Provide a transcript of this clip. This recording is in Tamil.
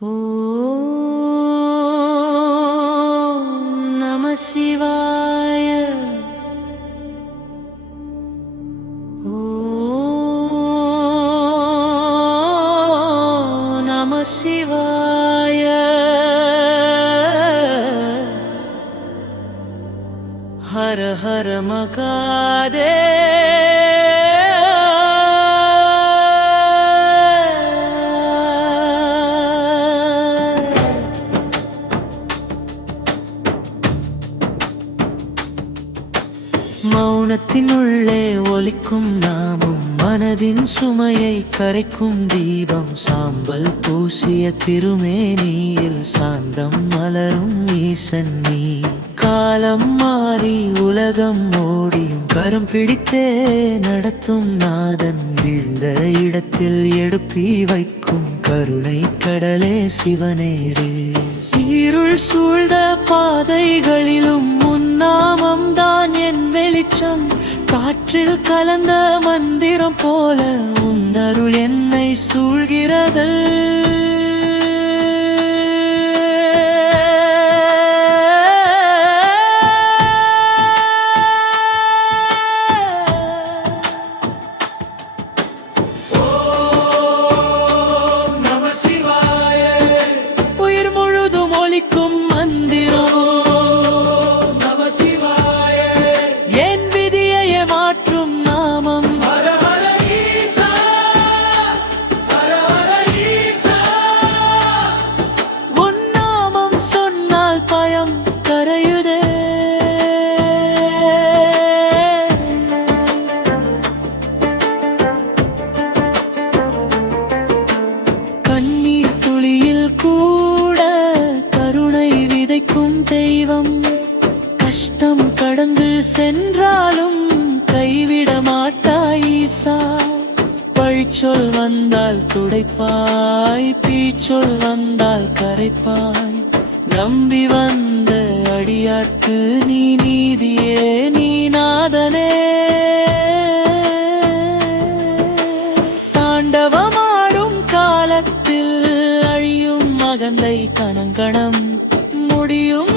ஓம் நம சிவாய. ஓம் நம சிவாய. ஹர ஹர மகாதேவ. மௌனத்தினுள்ளே ஒலிக்கும் நாமம் மனதின் சுமையை கரைக்கும் தீபம். சாம்பல் பூசிய திருமேனியில் சாந்தம் மலரும் ஈசன் நீ. காலம் மாறி உலகம் ஓடியும் கரம் பிடித்தே நடத்தும் நாதன். வீழ்ந்த இடத்தில் எடுப்பி வைக்கும் கருணை கடலே சிவனேரே. இருள் சூழ்ந்த பாதைகளிலும் முன்னாமம் தான் என் வெளிச்சம். காற்றில் கலந்த மந்திரம் போல உன் அருள் என்னை சூழ்கிறது. உயிர் முழுதும் ஒலிக்கும் மந்திரம் என் விதியை மாற்றும் நாமம். உன் நாமம் சொன்னால் பயம் கரையுதே. கண்ணீர் துளியில் கூட கருணை விதைக்கும் தெய்வம். கஷ்டம் கடந்து சென்றாலும் கைவிட மாட்டாய் ஈசா. பழிச்சொல் வந்தால் துடைப்பாய், பீச்சொல் வந்தால் கரைப்பாய். நம்பி வந்த அடியாட்கு நீ நீதியே, நீ நாதனே. தாண்டவமாடும் காலத்தில் அழியும் மகந்தை கணங்கணம் முடியும்.